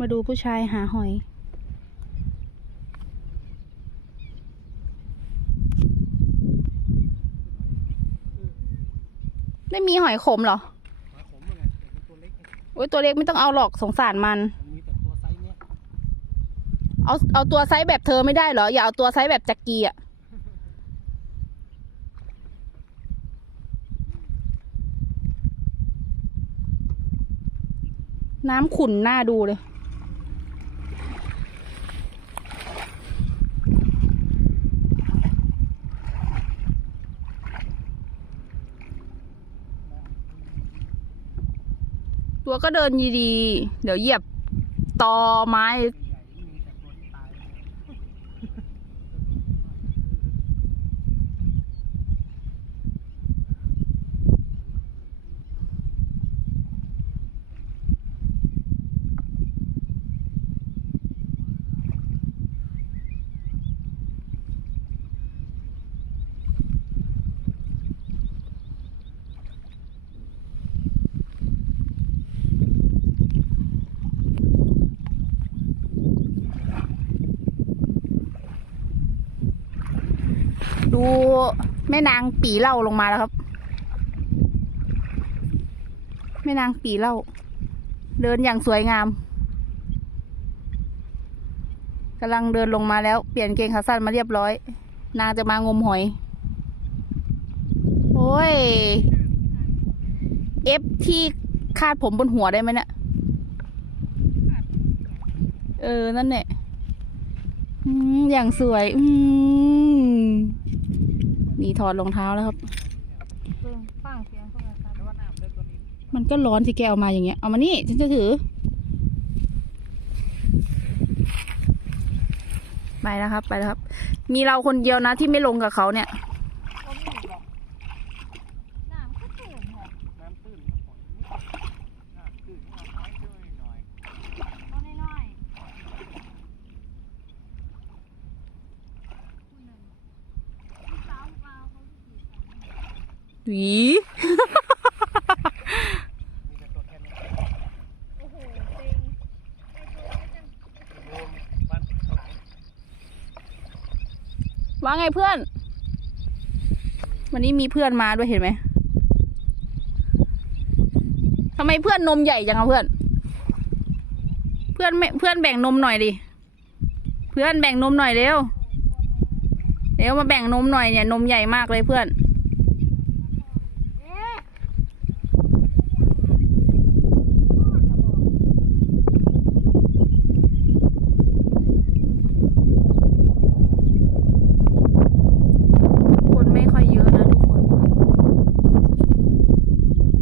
มาดูผู้ชายหาหอยไม่มีหอยขมเหรอหมาขมอะไรแต่มันตัวเล็กไงโอ้ยตัวเล็กไม่ต้องเอาหรอกสงสารมันมันมีแต่ตัวไซส์เนี้ยเอาเอาตัวไซส์แบบเธอไม่ได้เหรอ อย่าเอาตัวไซส์แบบจักรีอะน้ำขุ่นหน้าดูเลย ตัวก็เดินดีๆ เดี๋ยวเหยียบตอไม้แต่ตัวที่ตายเลย ดูแม่นางปีเล่าลงมาแล้วครับ แม่นางปีเล่า เดินอย่างสวยงามกำลังเดินลงมาแล้วเปลี่ยนเกงขาสั้นมาเรียบร้อย นางจะมางมหอย โอ้ย เอฟที่คาดผมบนหัวได้ไหมเนี่ยเออ นั่นแหละอืมอย่างสวย อืม มีถอดรองเท้าแล้วครับฟังเสียงเข้ามาครับแล้วว่าน้ำเล็กกว่านี้มันก็ร้อนที่แกเอามาอย่างเงี้ย เอามานี่ฉันจะถือ ไปแล้วครับ ไปแล้วครับ มีเราคนเดียวนะที่ไม่ลงกับเขาเนี่ย ก็มีบอกน้ำก็ตื่นเหรอ น้ำตื้นน้ำฝนน้ำตื้นน้ำน้อยด้วยหน่อย เอาน้อยๆคุณนั่นพี่สาวเปล่าเขาสิจีบกัน หวีว่าไงเพื่อน วันนี้มีเพื่อนมาด้วยเห็นไหมทำไมเพื่อนนมใหญ่จังอะเพื่อน เพื่อนเพื่อนแบ่งนมหน่อยดิ เพื่อนแบ่งนมหน่อยเร็ว เร็วมาแบ่งนมหน่อยเนี่ยนมใหญ่มากเลยเพื่อน